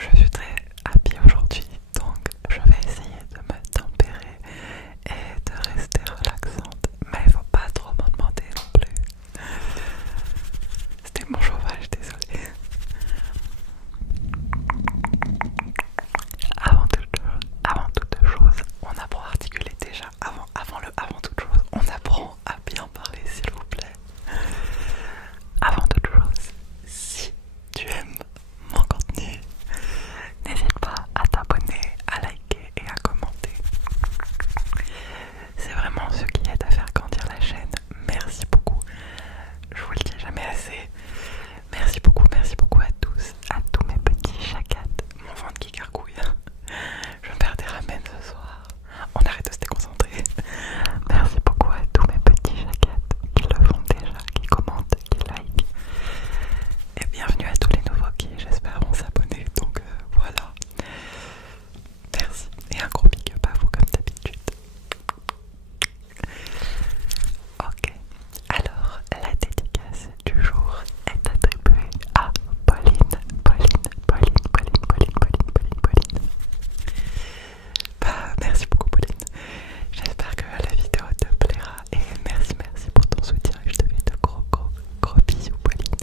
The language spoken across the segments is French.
je suis très happy aujourd'hui, donc je vais essayer de me tempérer et de rester relaxante, mais il faut pas trop m'en demander non plus. C'était mon chauffage, désolé. Avant toute chose, on apprend à articuler déjà. Avant toute chose, on apprend à bien parler, s'il vous plaît. Avant toute chose, si tu aimes mon contenu, n'hésite pas à t'abonner, à liker et à commenter. C'est vraiment ce qui aide à faire grandir la chaîne. Merci beaucoup. Je vous le dis jamais assez. Merci beaucoup à tous, à tous mes petits chacats. Mon ventre qui gargouille. Je vais me faire des ramen ce soir. On arrête de se déconcentrer. Merci beaucoup à tous mes petits chacats qui le font déjà, qui commentent, qui likent. Et bienvenue à tous les nouveaux qui, j'espère, vont s'abonner. Donc voilà. Merci. Et un gros big up à vous comme d'habitude. Ok. Alors, la dédicace du jour est attribuée à Pauline. Bah, merci beaucoup Pauline. J'espère que la vidéo te plaira et merci pour ton soutien. Je te fais de gros bisous Pauline.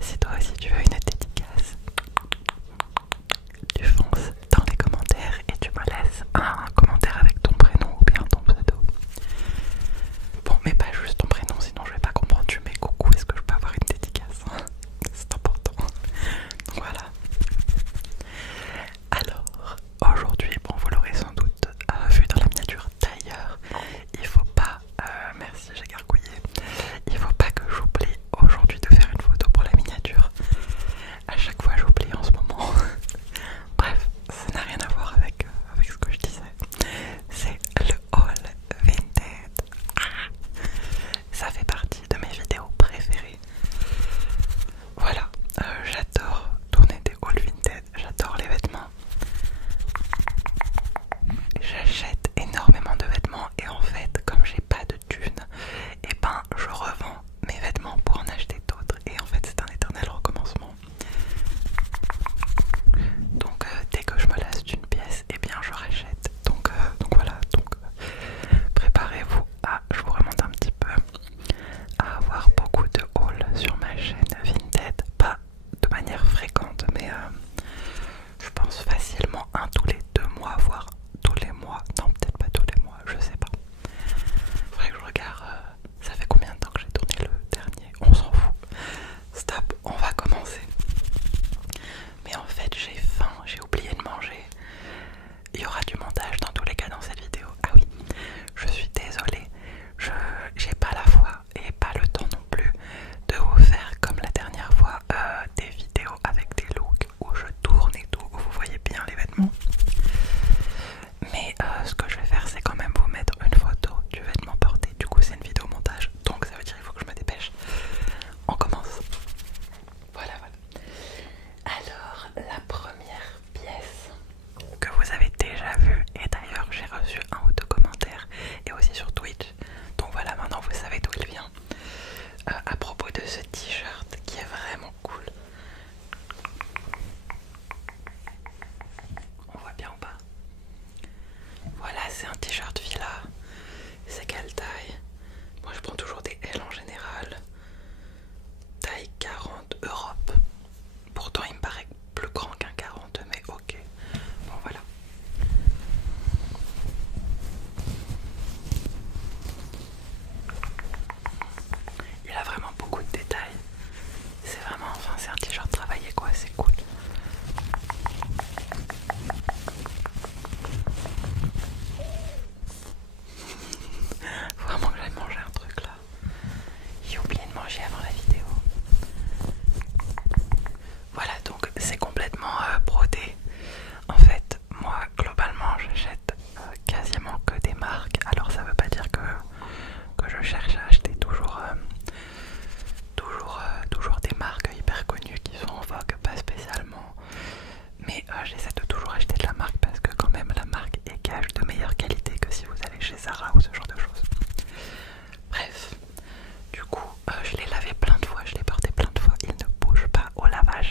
Si toi aussi tu veux une dédicace, tu fonces dans les commentaires et tu me laisses un commentaire avec ton prénom ou bien ton pseudo. Bon, mais pas juste ton prénom, sinon je vais pas comprendre. Tu mets coucou, est-ce que je peux avoir une dédicace? C'est important. Donc voilà. Alors, aujourd'hui, bon, vous l'aurez sans doute vu dans la miniature d'ailleurs, il faut pas, merci j'ai gargouillé, il faut pas que j'oublie aujourd'hui de faire une photo pour la miniature. À chaque fois j'oublie en ce moment. Bref, ça n'a rien à voir avec ce que je disais. C'est le haul Vinted. Ça fait partie de mes vidéos préférées. Voilà, j'adore tourner des hauls Vinted, j'adore les vêtements. J'achète énormément de vêtements et en fait, comme j'ai pas de thunes, et ben je revends mes vêtements pour en acheter d'autres et en fait c'est un éternel recommencement. Donc dès que je me lasse d'une pièce, et bien je rachète. Donc voilà, préparez-vous à, je vous remonte un petit peu, à avoir beaucoup de hauls sur ma chaîne Vinted, pas de manière fréquente mais je pense facilement un tous les 2 mois, voire tous les mois, non peut-être pas tous les mois, je sais pas. Faudrait que je regarde, ça fait combien de temps que j'ai tourné le dernier, on s'en fout. Stop, on va commencer. Mais en fait j'ai faim, j'ai oublié de manger. Il y aura du montage dans tous les cas dans cette vidéo. Ah oui, je suis désolée, j'ai pas la foi et pas le temps non plus de vous faire comme la dernière fois des vidéos avec des looks où je tourne et tout, où vous voyez bien les vêtements. Mais ce que je vais faire c'est quand même vous mettre une photo du vêtement porté. Du coup c'est une vidéo montage, donc ça veut dire qu'il faut que je me dépêche. On commence. Voilà. Alors la première pièce que vous avez déjà vue, et d'ailleurs j'ai reçu un ou deux commentaires et aussi sur Twitch, donc voilà, maintenant vous savez d'où il vient. À propos de ce t-shirt qui est vraiment cool. On voit bien ou pas? Voilà, c'est un t-shirt Fila. C'est quelle taille? Moi je prends toujours des L en général. Taille 40 Europe. Pourtant il me paraît plus grand qu'un 40, mais ok. Bon voilà. Il a vraiment beaucoup de détails. C'est vraiment, enfin c'est un t-shirt travaillé quoi, c'est cool. Faut vraiment que j'aille manger un truc là. J'ai oublié de manger avant la vidéo. Voilà, donc c'est complètement brodé. En fait, moi globalement j'achète quasiment que des marques. Alors ça veut pas dire que je cherche à acheter toujours des marques hyper connues qui sont en vogue, pas spécialement. Mais j'essaie de toujours acheter de la marque parce que quand même la marque est gage de meilleure qualité que si vous allez chez Zara ou ce genre de choses. Bref, du coup je l'ai lavé plein de fois, je l'ai porté plein de fois, il ne bouge pas au lavage.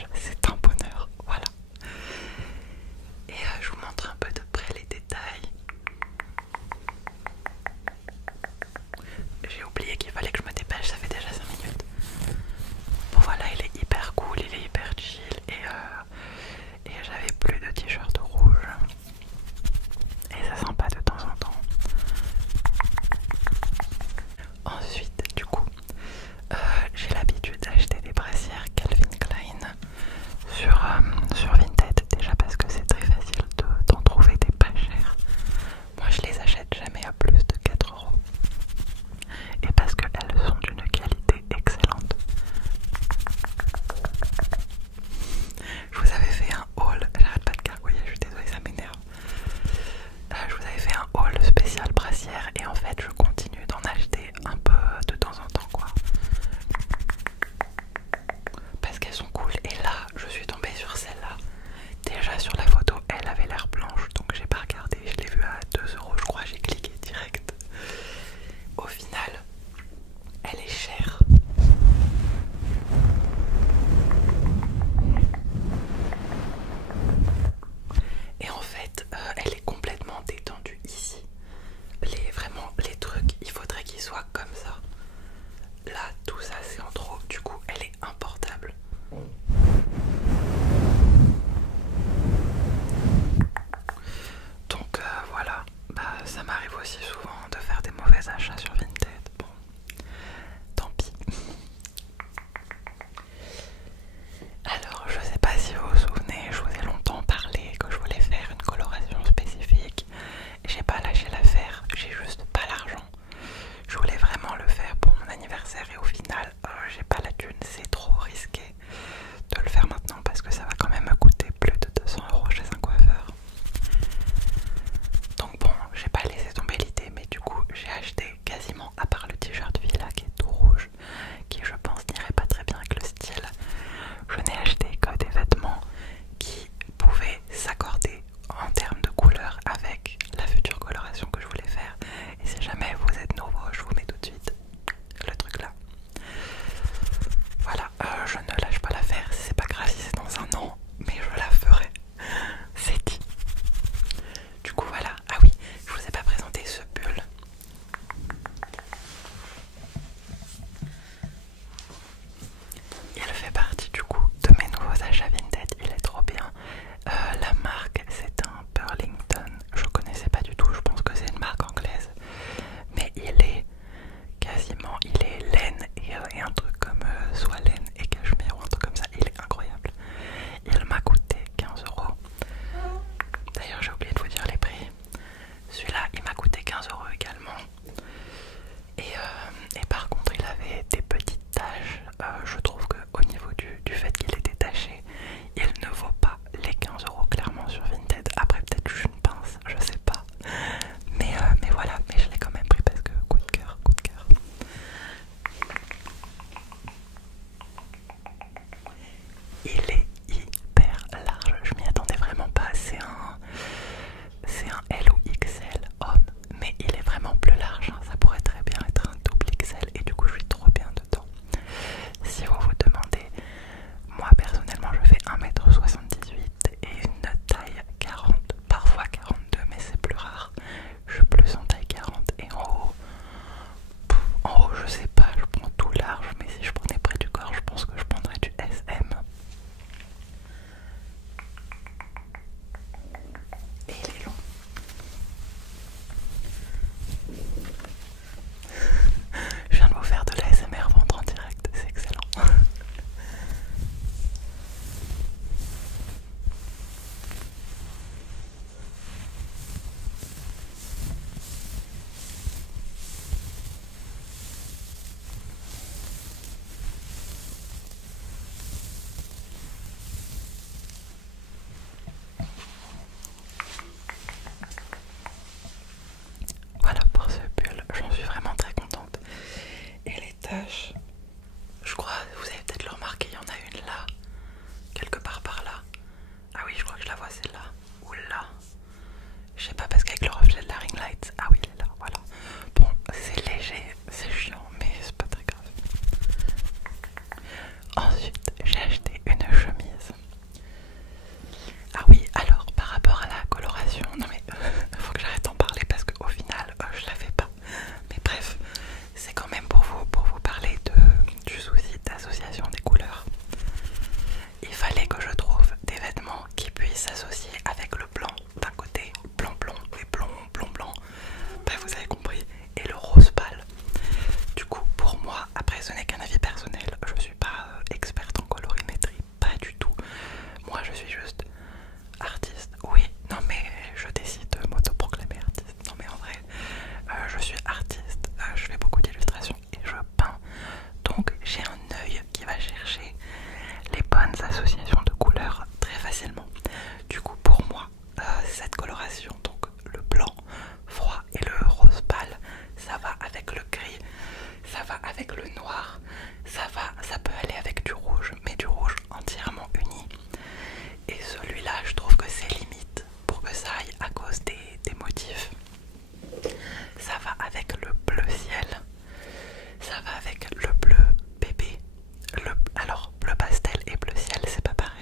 il fallait que je trouve des vêtements qui puissent s'associer avec le blanc d'un côté, blanc blanc et blond blond blanc, bref vous avez compris, et le rose pâle. Du coup pour moi, après ce n'est qu'un avis personnel, je suis pas experte en colorimétrie, pas du tout. Moi je suis juste artiste, oui, non mais je décide de m'autoproclamer artiste. Non mais en vrai, je suis artiste, je fais beaucoup d'illustrations et je peins. Donc j'ai un œil qui va chercher les bonnes associations de couleurs très facilement. Du coup pour moi, cette coloration, donc le blanc froid et le rose pâle, ça va avec le gris, ça va avec le noir, ça peut aller avec du rouge, mais du rouge entièrement uni. Et celui-là, je trouve que c'est limite pour que ça aille à cause des motifs. Ça va avec le bleu ciel, ça va avec le bleu bébé. Alors, bleu pastel et bleu ciel, c'est pas pareil.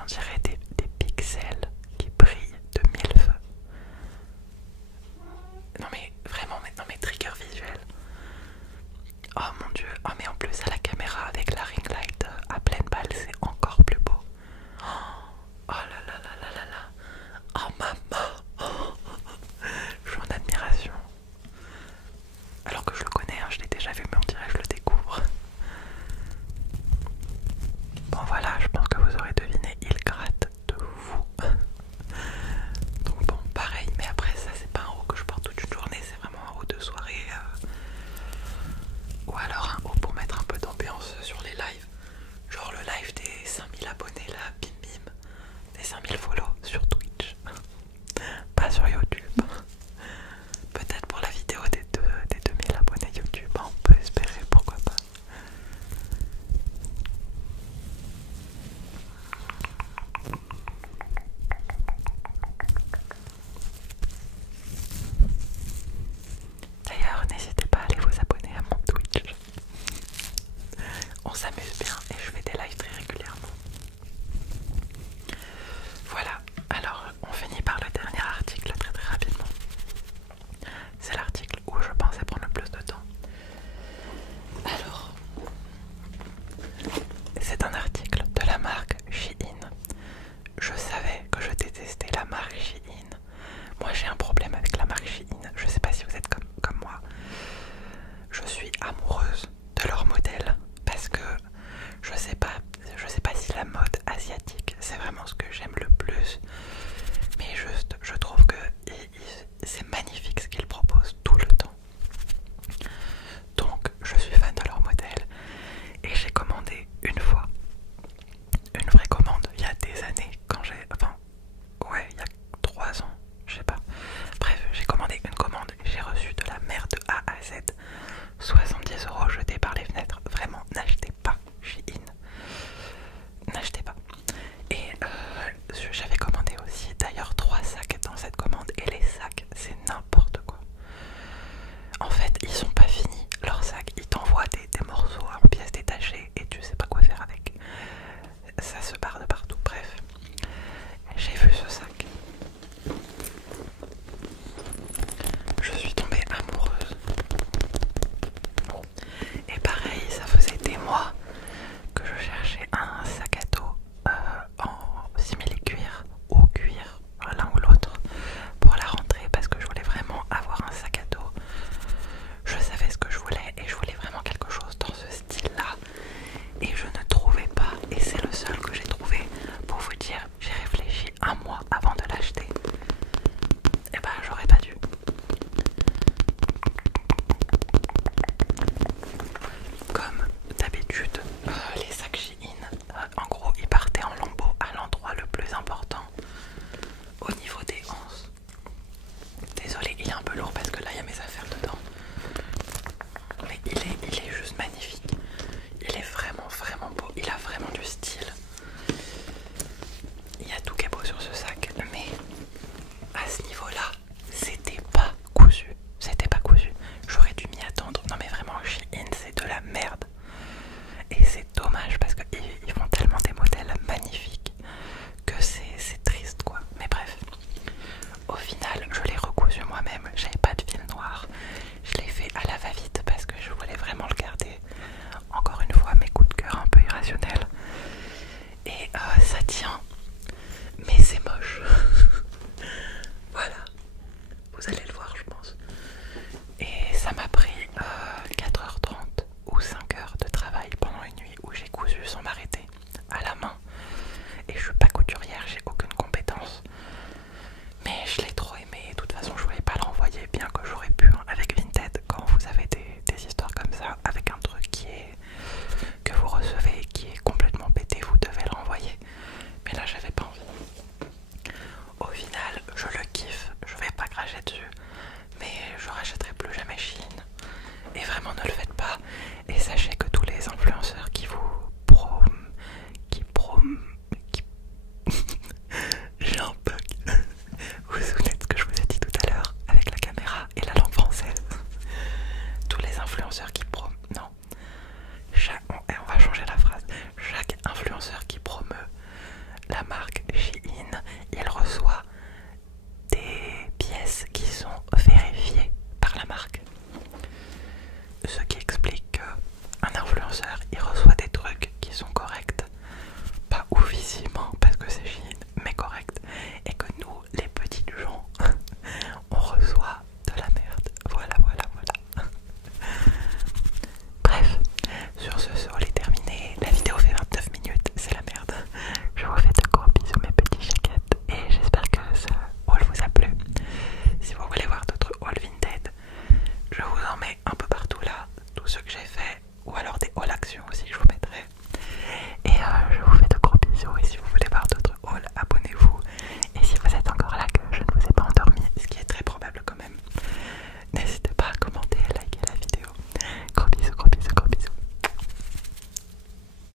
on dirait des pixels qui brillent de mille feux. Non mais vraiment, non mais trigger visuel. Oh mon dieu, oh mais en plus à la caméra avec la ring light à pleine balle c'est encore plus beau. Oh là là là là là là. Oh maman, je suis en admiration. Alors que je le connais, hein, je l'ai déjà vu mais on dirait que je le découvre. Bon voilà, je pense que vous aurez deviné, il gratte de fou. Donc bon, pareil, mais après ça c'est pas un haut que je porte toute une journée, c'est vraiment un haut de soirée. Ou alors un haut pour mettre un peu d'ambiance sur les lives. Genre le live des 5000 abonnés là, bim bim. Des 5000 follow sur Twitch. Pas sur YouTube. Peut-être pour la vidéo des 2000 abonnés YouTube, on peut espérer, pourquoi pas. D'ailleurs, n'hésitez pas à aller vous abonner à mon Twitch. On s'amuse bien et je fais des lives très régulièrement. Voilà, alors on finit par le dernier article très très rapidement. C'est l'article où je pensais prendre le plus de temps. Alors, c'est un article